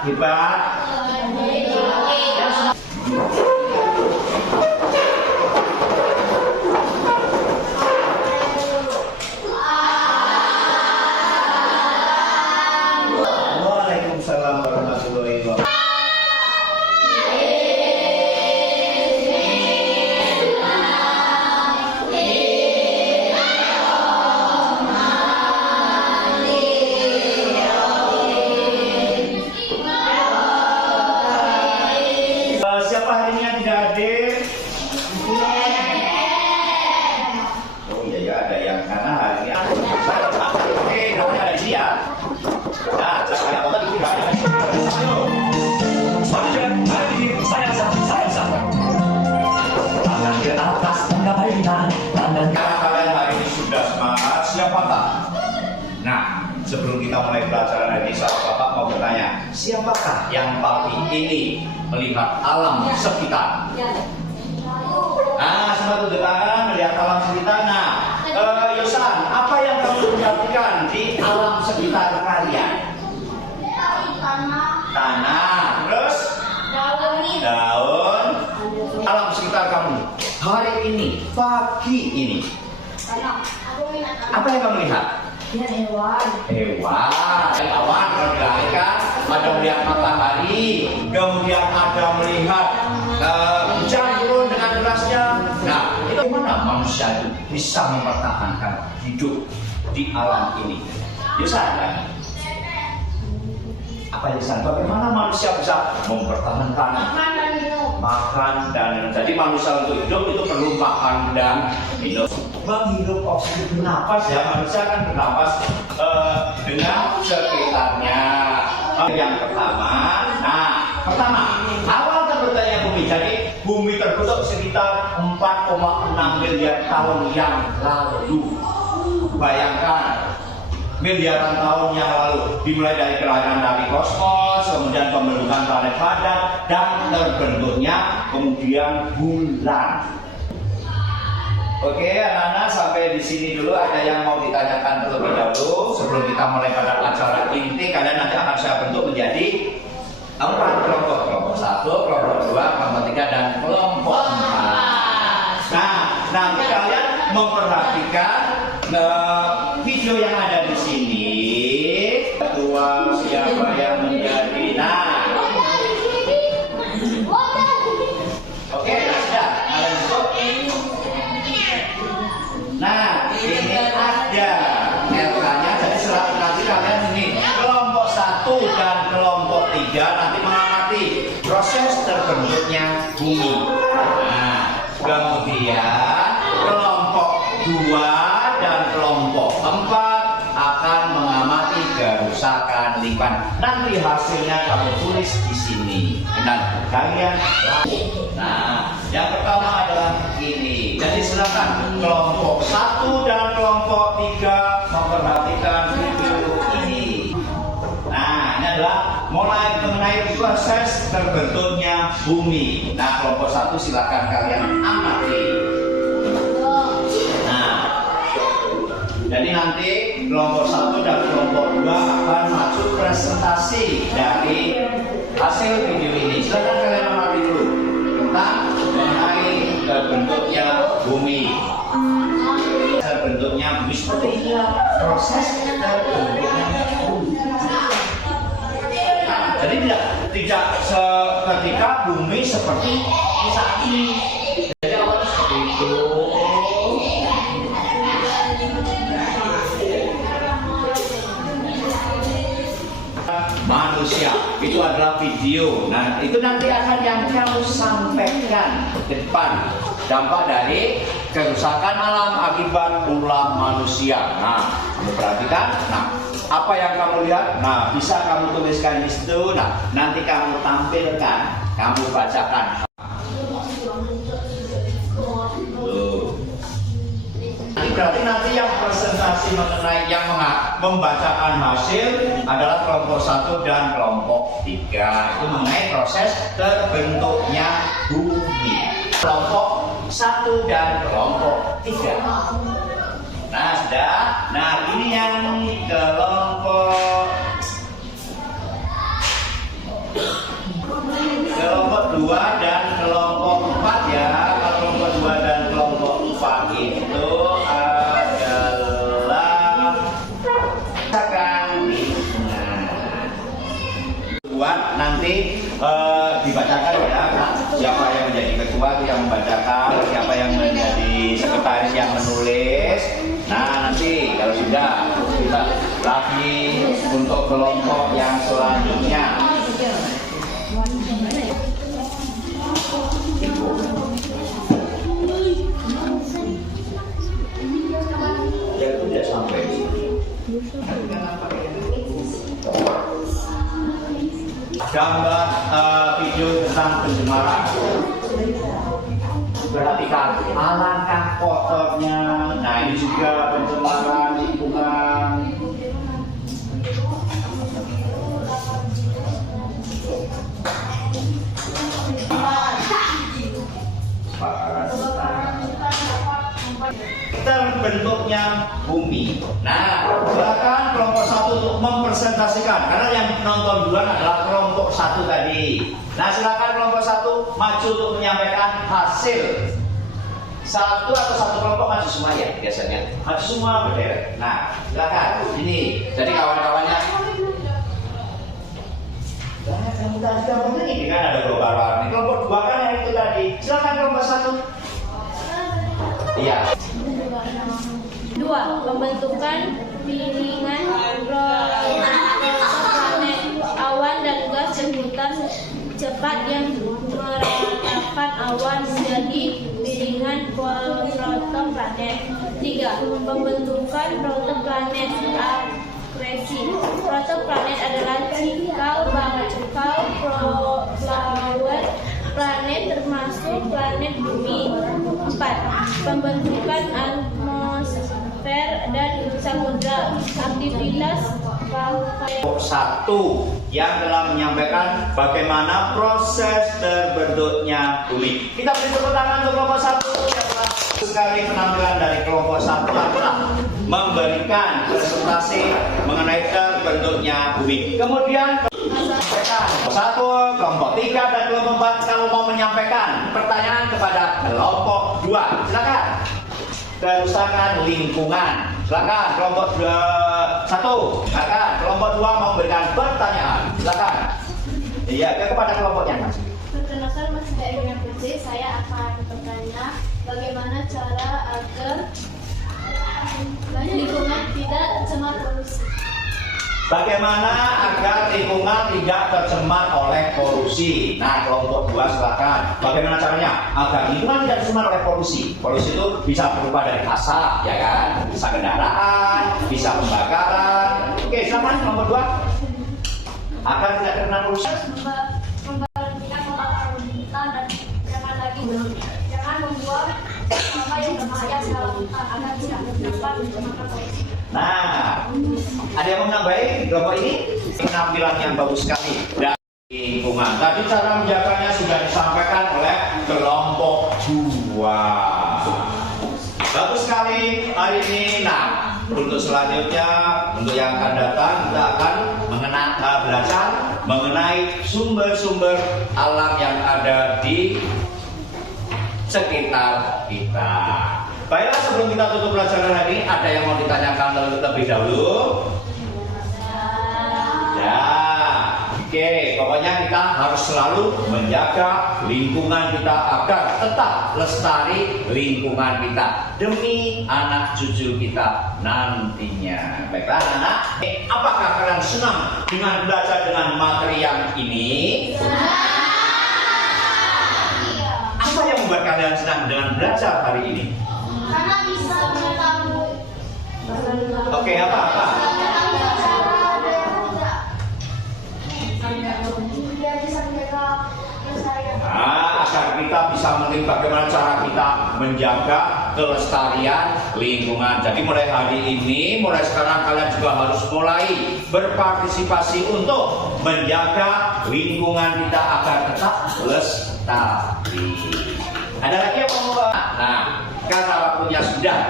Hebat. Waalaikumsalam warahmatullahi wabarakatuh. Siapa hari ini yang tidak hadir? Oh iya ya, ada yang karena hari ini. Oke, namanya ada di sini ya. Nah, saya mau tadi sudah ada. Ayo. Saya tangan ke atas, tangan balikan, tangan. Karena kalian hari ini sudah semangat, siapakah? Nah, sebelum kita mulai pelajaran hari ini, Bapak mau bertanya, siapakah yang pagi ini melihat alam sekitar? Nah, semua tunduk tangan melihat alam sekitar. Nah, Yosan, apa yang kamu perhatikan di alam sekitar kalian? Tanah, terus daun. Alam sekitar kamu hari ini, pagi ini, apa yang kamu lihat? Hewan, awan kalau dilahirkan, ada melihat matahari, kemudian ada melihat hujan turun dengan derasnya. Nah, itu bagaimana manusia itu bisa mempertahankan hidup di alam ini? Yusan, apa Yusan? Bagaimana manusia bisa mempertahankan makan dan minum? Jadi manusia untuk hidup itu perlu makan dan minum. Menghirup oksigen bernapas ya, manusia kan bernapas dengan sekitarnya. Yang pertama, awal terbentuknya bumi. Jadi bumi terbentuk sekitar 4,6 miliar tahun yang lalu. Bayangkan miliaran tahun yang lalu, dimulai dari kelahiran dari kosmos, kemudian pembentukan planet padat, dan terbentuknya kemudian bulan. Oke, anak-anak sampai di sini dulu. Ada yang mau ditanyakan terlebih dahulu sebelum kita mulai pada acara inti? Kalian nanti akan saya bentuk menjadi 4 kelompok: kelompok 1, kelompok 2, kelompok 3, dan kelompok 4. Nah, nanti kalian memperhatikan video yang ada di sini. Ketua siapa yang menjadi? Nah, oke, sudah. Kalian masuk. Nah, ini ada RK-nya. Jadi setelah nanti kalian ini kelompok 1 dan kelompok 3 nanti mengamati proses terbentuknya bumi. Nah, kemudian kelompok 2 dan kelompok 4 akan mengamati kerusakan lingkungan. Nanti hasilnya kamu tulis di sini dan kalian. Nah, yang pertama adalah ini. Jadi silakan kelompok 1 dan kelompok 3 memperhatikan video ini. Nah, ini adalah mulai mengenai proses terbentuknya bumi. Nah, kelompok 1 silakan kalian amati. Nah, jadi nanti kelompok 1 dan kelompok 2 akan masuk presentasi dari hasil video ini. Silakan kalian amati dulu tentang mengenai terbentuknya bumi. Terbentuknya bumi seperti ini, proses terbentuknya bumi. Nah, jadi tidak seketika bumi seperti saat ini. Jadi awalnya seperti itu. Manusia itu adalah video. Nah, itu nanti akan yang kamu sampaikan ke depan. Dampak dari kerusakan alam akibat ulah manusia. Nah, kamu perhatikan. Nah, apa yang kamu lihat? Nah, bisa kamu tuliskan di situ. Nah, nanti kamu tampilkan, kamu bacakan. Berarti nanti yang presentasi mengenai yang membacakan hasil adalah kelompok 1 dan kelompok 3. Itu mengenai proses terbentuknya bumi. Kelompok 1 dan kelompok 3. Nah, sudah. Nah, ini yang kelompok kelompok yang selanjutnya. Ya itu tidak sampai. Gambar video tentang pencemaran. Perhatikan alangkah kotornya. Nah ini juga pencemaran lingkungan. Terbentuknya bumi. Nah, silakan kelompok satu untuk mempresentasikan. Karena yang nonton duluan adalah kelompok satu tadi. Nah, silakan kelompok satu maju untuk menyampaikan hasil. Satu atau satu kelompok maju semua ya biasanya. Maju semua berderet. Nah, silakan. Ini. Jadi kawan-kawannya. Ini kan ada kelompok warna. Kelompok dua kan yang itu tadi. Silakan kelompok satu. Iya. 2. Pembentukan piringan planet awan dan gas berputar cepat yang meratakan awan menjadi piringan protoplanet. 3. Pembentukan protoplanet akresi. Protoplanet adalah cikal bakal flower planet termasuk planet bumi. 4. Pembentukan atmosfer dan samudra. Aktivitas satu yang telah menyampaikan bagaimana proses terbentuknya bumi. Kita beri tepuk tangan untuk kelompok satu yang telah sekali penampilan dari kelompok satu yang telah memberikan presentasi mengenai terbentuknya bumi. Kemudian satu, kelompok 3 dan kelompok 4 kalau mau menyampaikan pertanyaan kepada kelompok 2, silakan. Kerusakan lingkungan, silakan. Kelompok 1, silakan. Kelompok 2 mau memberikan pertanyaan, silakan. Iya, kepada kelompoknya mas. Perkenalkan Mas dari PC, saya akan bertanya bagaimana cara agar lingkungan tidak tercemar polusi. Bagaimana agar lingkungan tidak tercemar oleh polusi? Nah, kelompok 2 silakan. Bagaimana caranya agar lingkungan tidak tercemar oleh polusi? Polusi itu bisa berupa dari asap, ya kan? Bisa kendaraan, bisa pembakaran. Oke, silakan kelompok 2. Agar tidak terkena polusi. Memberhentikan pembakaran hutan dan jangan membuang sampah yang berbahaya segala hutan agar tidak dapat mencemarkan polusi. Nah, ada yang mau menambahin kelompok ini? Penampilan yang bagus sekali dari lingkungan. Tadi cara menjaganya sudah disampaikan oleh kelompok 2. Bagus sekali hari ini. Nah, untuk selanjutnya, untuk yang akan datang, kita akan belajar mengenai sumber-sumber alam yang ada di sekitar kita. Baiklah, sebelum kita tutup pelajaran hari ini, ada yang mau ditanyakan terlebih dahulu? Ya, oke. Pokoknya kita harus selalu menjaga lingkungan kita agar tetap lestari lingkungan kita demi anak cucu kita nantinya. Baiklah, anak-anak. Apakah kalian senang dengan belajar dengan materi yang ini? Apa yang membuat kalian senang dengan belajar hari ini? Karena bisa mengetahui. Oke, apa? Biar bisa menjaga kelestarian. Nah, agar kita bisa mengerti bagaimana cara kita menjaga kelestarian lingkungan. Jadi mulai hari ini, mulai sekarang kalian juga harus mulai berpartisipasi untuk menjaga lingkungan kita agar tetap lestari. Ada lagi yang mau? Nah, karena waktunya sudah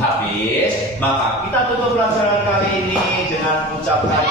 habis, maka kita tutup pelajaran kali ini dengan mengucapkan